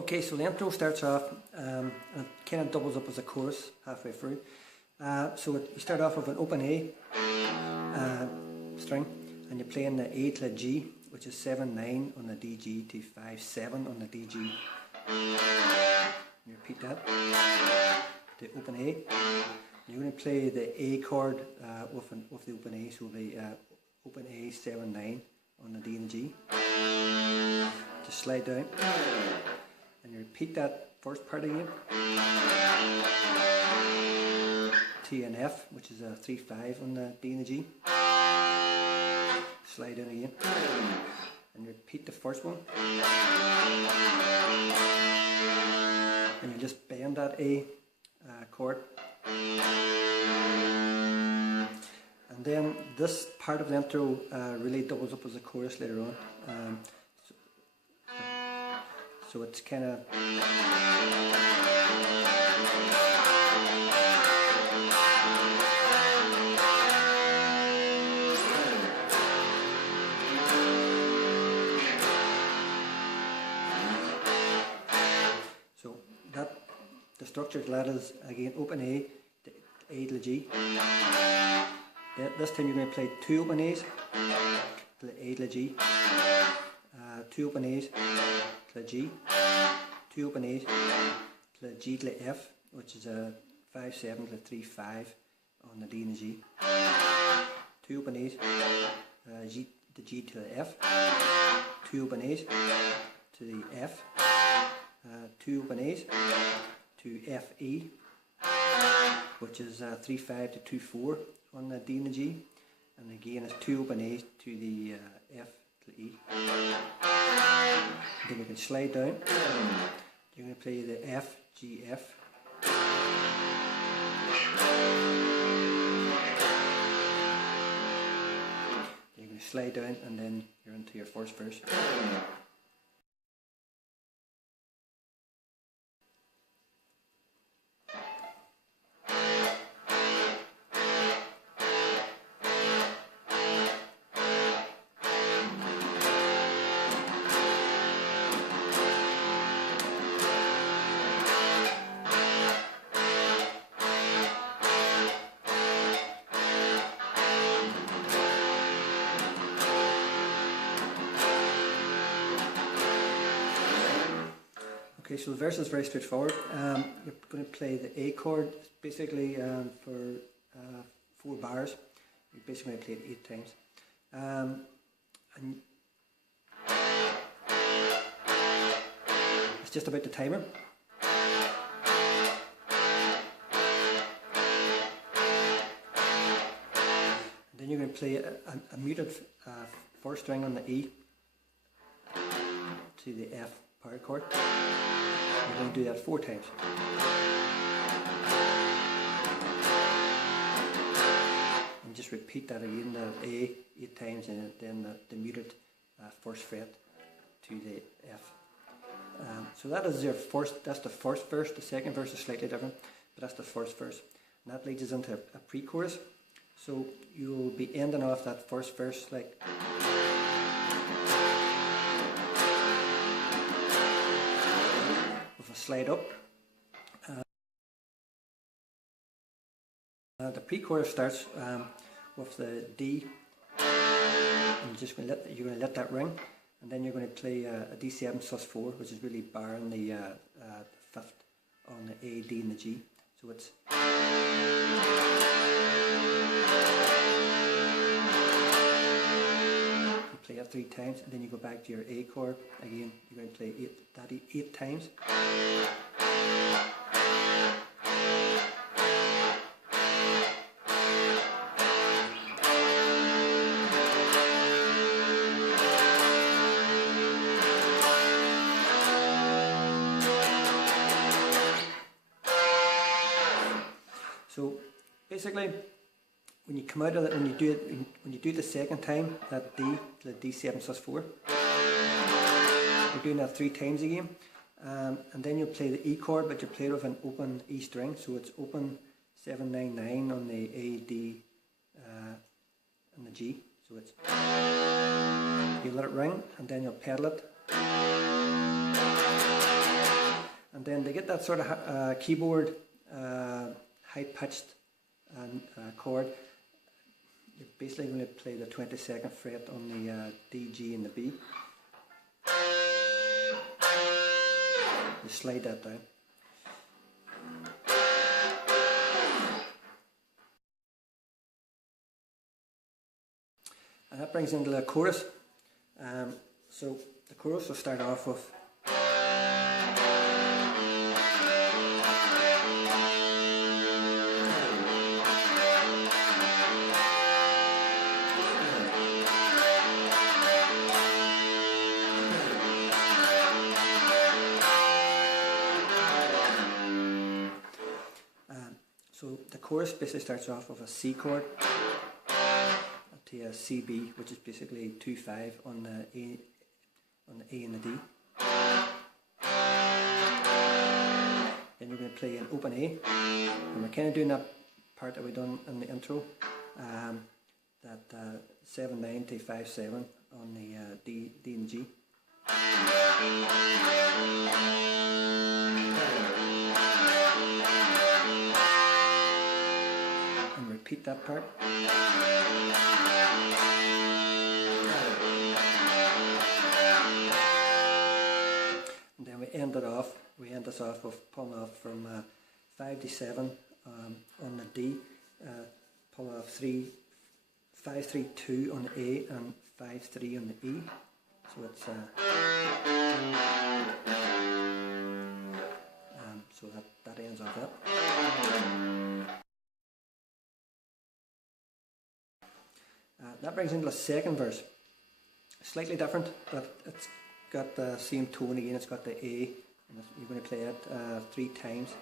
Okay, so the intro starts off, and it kind of doubles up as a chorus halfway through. You start off with an open A string, and you're playing the A to the G, which is 7-9 on the DG to 5-7 on the DG. You repeat that, the open A. You're going to play the A chord with the open A, so it'll be open A 7-9 on the D and G. Just slide down, and you repeat that first part again. T and F, which is a 3-5 on the D and the G. Slide down again, and repeat the first one. And you just bend that A chord. And then this part of the intro really doubles up as a chorus later on. So it's kind of... So the structure to that is again open A, the A to the G. This time you're going to play two open A's to the A to the G, two open A's to the G, two open A's to the G to the F, which is a 5-7 to the 3-5 on the D and the G, two open A's, the G to the F, two open A's to the F, two open A's to F E, which is 3-5 to 2-4 on the D and the G, and again it's two open A's to the F to the E. Then you can slide down. You're going to play the F, G, F. You're going to slide down, and then you're into your first verse. Okay, so the verse is very straightforward. You're going to play the A chord basically for 4 bars. You're basically going to play it 8 times. And it's just about the timer. And then you're going to play a muted first string on the E to the F power chord. We're going to do that 4 times. And just repeat that again, the A 8 times, and then the muted first fret to the F. So that is your that's the first verse. The second verse is slightly different, but that's the first verse. And that leads us into a pre-chorus. So you'll be ending off that first verse like... a slide up. The pre-chorus starts with the D, and you're going to let that ring, and then you're going to play a D7 sus4, which is really barring the 5th on the A, D, and the G. So it's... You play that 3 times, and then you go back to your A chord. Again, you're going to play 8 times. So basically, when you come out of it, when you do the second time, that D to the D7 sus4, you're doing that 3 times again, and then you'll play the E chord, but you play it with an open E string, so it's open 7-9-9 on the A, D, and the G. So it's, you let it ring, and then you'll pedal it. And then to get that sort of keyboard high-pitched chord, you're basically going to play the 22nd fret on the D, G and the B. You slide that down. And that brings into the chorus. So the chorus will start off with so the chorus basically starts off with a C chord to a C B, which is basically 2/5 on the A and the D. Then you're going to play an open A, and we're kind of doing that part that we done in the intro, that 7/9 to 5/7 on the D and G. And repeat that part. And then we end this off with pulling off from 5 to 7 on the D, pull off 5/3/2 on the A and 5/3 on the E. So it's so that ends off that. That brings into the second verse. Slightly different, but it's got the same tone again. It's got the A, and you're going to play it 3 times.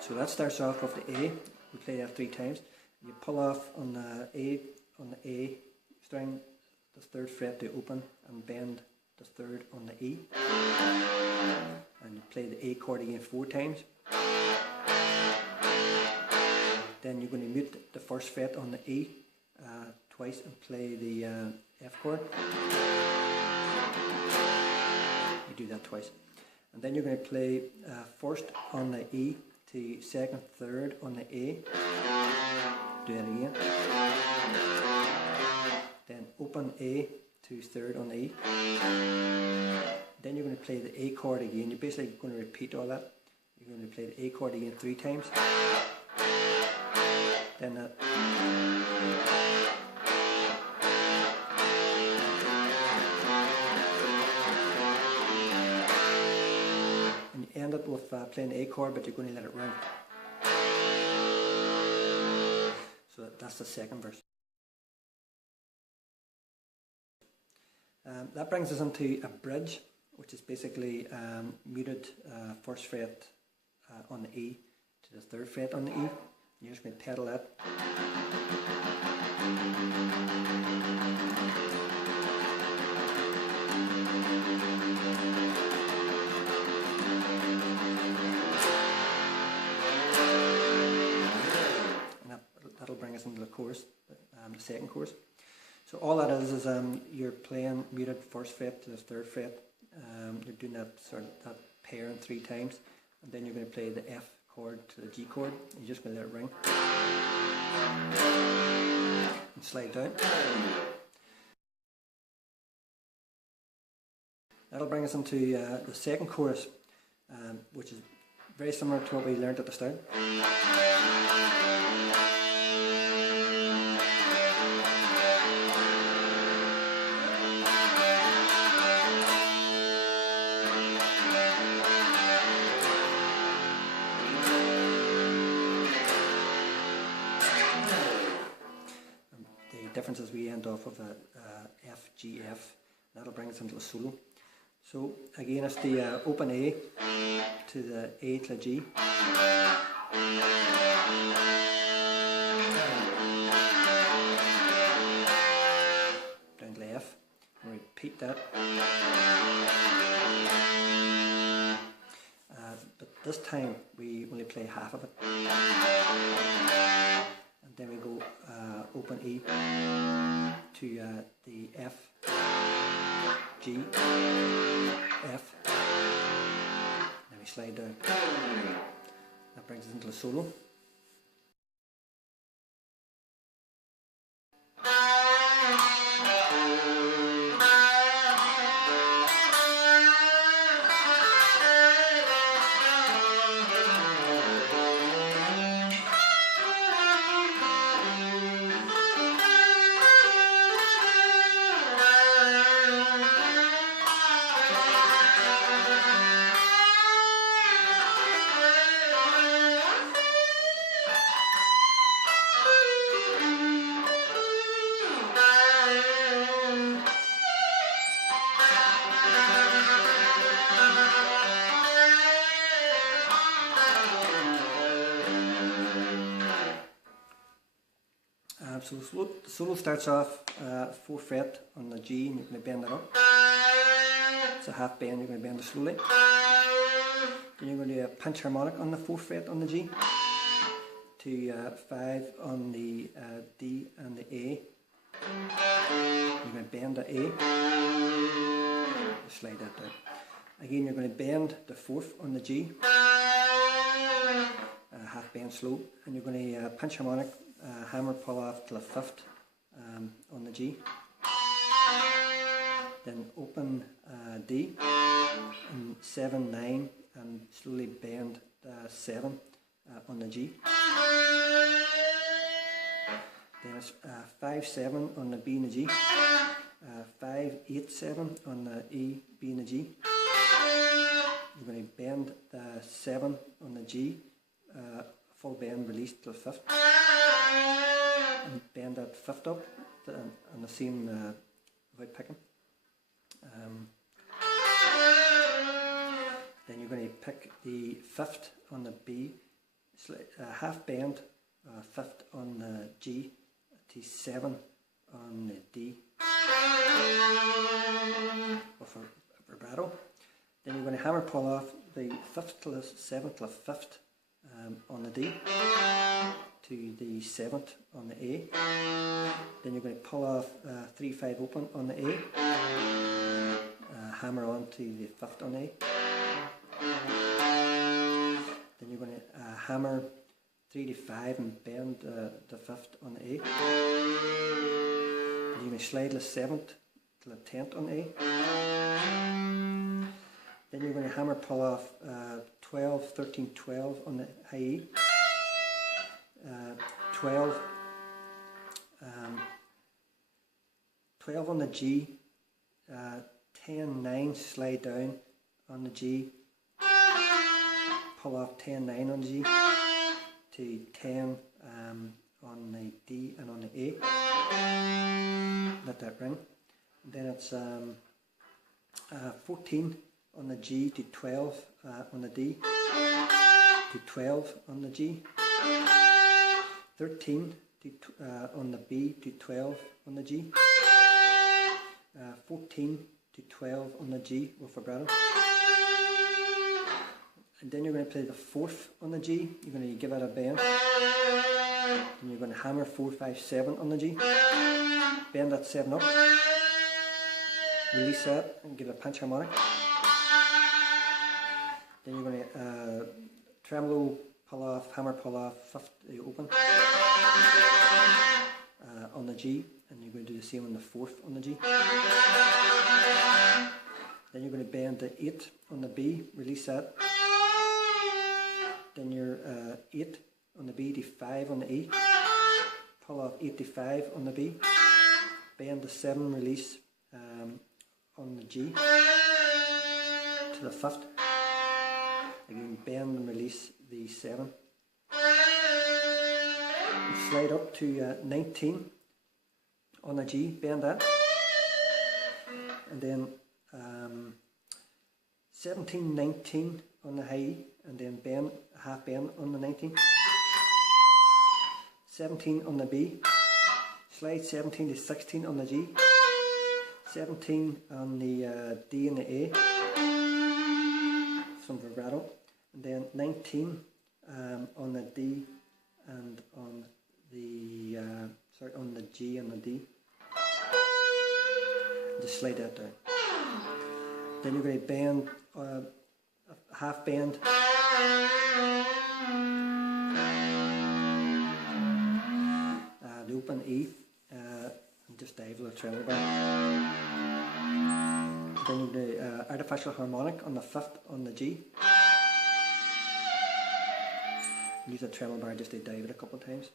So that starts off with the A. We play that 3 times. You pull off on the A string, the 3rd fret to open, and bend the 3rd on the E. And you play the A chord again 4 times. Then you're going to mute the 1st fret on the E twice and play the F chord. You do that twice. And then you're going to play 1st on the E to 2nd, 3rd on the A. Do it again. Then open A to 3rd on the E. Then you're going to play the A chord again. You're basically going to repeat all that. You're going to play the A chord again 3 times. Then that. And you end up with playing the A chord, but you're going to let it ring. So that's the second verse. That brings us into a bridge, which is basically muted 1st fret on the E to the 3rd fret on the E. You're just going to pedal that. And that'll bring us into the chorus, the second chorus. So all that is you're playing muted 1st fret to the 3rd fret. You're doing that that pair 3 times, and then you're going to play the F chord to the G chord. You're just going to let it ring and slide down. That'll bring us into the second chorus, which is very similar to what we learned at the start. Difference is we end off with a F, G, F. That'll bring us into a solo. So again, it's the open A to the A to the G. Down to the F. And repeat that. But this time we only play half of it. open E to the F, G, F, then we slide down. That brings us into a solo. So the solo starts off 4th fret on the G, and you're going to bend it up. It's a half bend, you're going to bend it slowly. Then you're going to do a pinch harmonic on the 4th fret on the G, to 5 on the D and the A. You're going to bend the A, slide that down. Again, you're going to bend the 4th on the G, half bend slow, and you're going to pinch harmonic, hammer pull off to the 5th on the G, then open D, and 7, 9, and slowly bend 7 on the G. Then it's 5, 7 on the B and the G, 5, 8, 7 on the E, B and the G. You're going to bend the 7 on the G, full bend, release to the 5th. And bend that 5th up on the same without picking. Then you're going to pick the 5th on the B, half bend 5th on the G to 7 on the D with a vibrato. Then you're going to hammer pull off the 5th to the 7th to the 5th on the D, to the 7th on the A. Then you're going to pull off 3, 5 open on the A, hammer on to the 5th on A. Then you're going to hammer 3 to 5 and bend the 5th on the A. Then you're going to slide the 7th to the 10th on A. Then you're going to hammer pull off 12, 13, 12 on the high E. 12 on the G, 10, 9, slide down on the G, pull off 10, 9 on the G, to 10 on the D and on the A, let that ring. And then it's 14 on the G to 12 on the D, to 12 on the G, 13 to on the B to 12 on the G, 14 to 12 on the G with vibrato. And then you're going to play the 4th on the G, you're going to give it a bend. Then you're going to hammer 4, 5, 7 on the G, bend that 7 up, release that and give it a pinch harmonic. Then you're going to tremolo, pull off, hammer pull off, 5th open on the G, and you're going to do the same on the 4th on the G. Then you're going to bend the 8 on the B, release that. Then you're 8 on the B to 5 on the E, pull off 8 to 5 on the B, bend the 7, release on the G to the 5th. Again, bend and release the 7. And slide up to 19 on the G, bend that. And then 17, 19 on the high E, and then bend, half bend on the 19. 17 on the B, slide 17 to 16 on the G, 17 on the D and the A, some vibrato, and then 19 on the D and on the Start on the G and the D. Just slide that down. Then you're going to bend, a half bend. The open E, and just dive with a treble bar. Then you do artificial harmonic on the 5th on the G. Use a treble bar just to dive it a couple of times.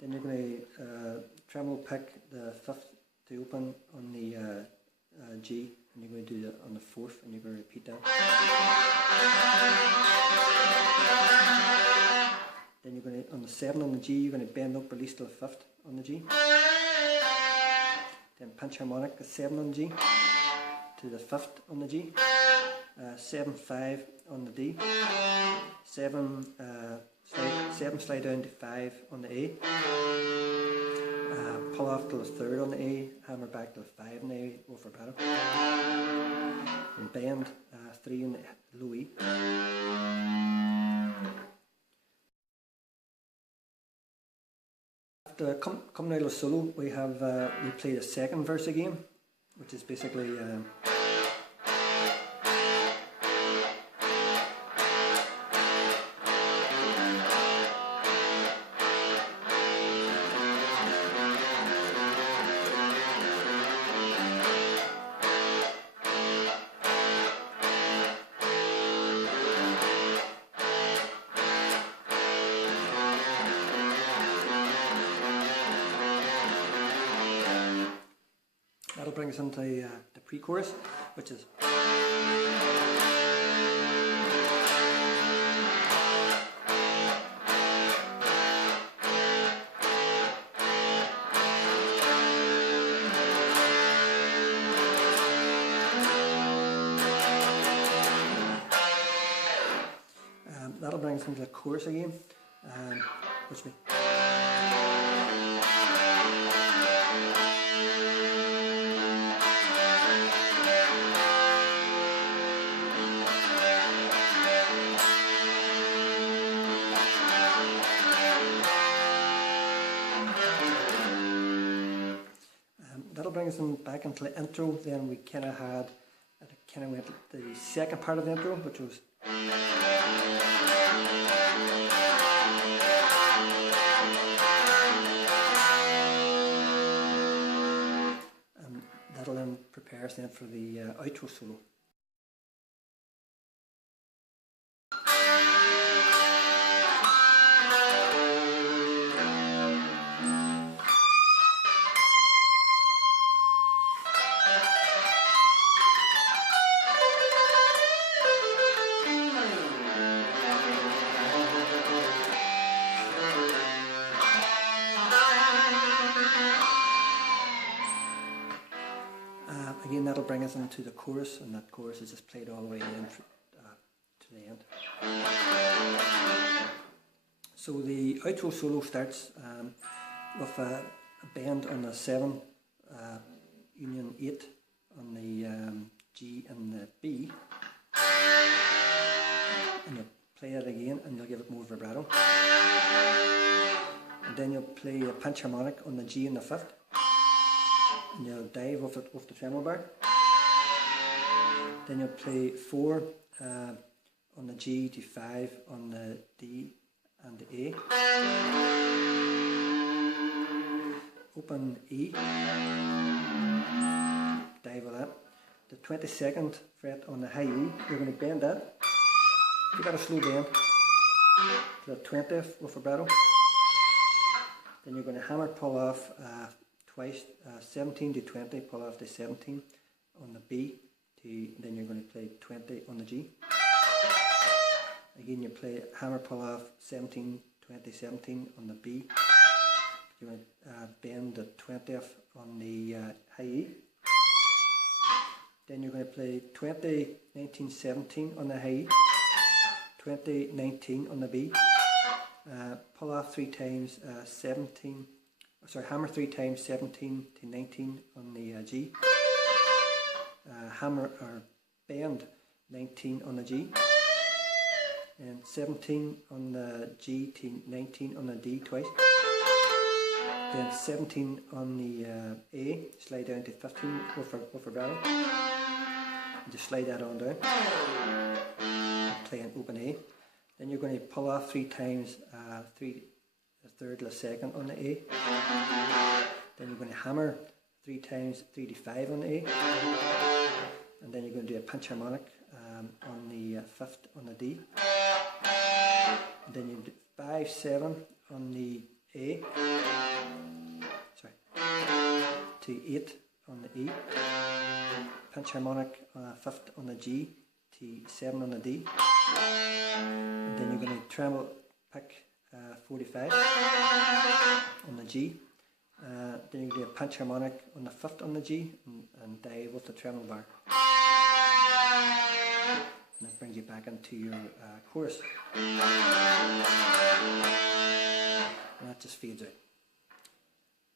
Then you're going to treble pick the 5th to open on the G, and you're going to do that on the 4th, and you're going to repeat that. Then you're going to, on the 7 on the G, you're going to bend up, release to the 5th on the G. Then pinch harmonic, the 7 on the G, to the 5th on the G. 7, 5 on the D. 7, slide down to 5 on the A. Pull off to the 3rd on the A, hammer back to the 5 on the A, go for vibrato. And bend 3 on the low E. After coming out of solo, we have we play the second verse again, which is basically that'll bring us into the pre-chorus, which is that'll bring us into the chorus again, which we that'll bring us back into the intro. Then we kind of went the second part of the intro, which was that'll then prepare us then for the outro solo. Again, that'll bring us into the chorus, and that chorus is just played all the way in to the end. So the outro solo starts with a bend on the 7, union 8 on the G and the B, and you'll play it again and you'll give it more vibrato. And then you'll play a pinch harmonic on the G and the 5th. And you'll dive off the treble bar. Then you'll play 4 on the G to 5 on the D and the A. Open E. Dive with that. The 22nd fret on the high E, you're going to bend that. Give that a slow bend to the 20th with vibrato. Then you're going to hammer pull off twice, 17 to 20, pull off the 17 on the B, then you're going to play 20 on the G. Again, you play hammer pull off 17, 20, 17 on the B. You're going to bend the 20th on the high E. Then you're going to play 20, 19, 17 on the high E, 20, 19 on the B. Pull off 3 times, hammer 3 times 17 to 19 on the G. Hammer or bend 19 on the G. And 17 on the G to 19 on the D twice. Then 17 on the A, slide down to 15 with vibrato. And just slide that on down. And play an open A. Then you're going to pull off 3 times, a third of a second on the A. Then you're going to hammer 3 times 3 to 5 on the A. And then you're going to do a pinch harmonic on the 5th on the D. And then you do 5, 7 on the A. Sorry. To 8 on the E. Pinch harmonic 5th on the G to 7 on the D. And then you're going to treble pick 45 on the G. Then you do a pinch harmonic on the 5th on the G and die with the treble bar. And that brings you back into your chorus. And that just fades out.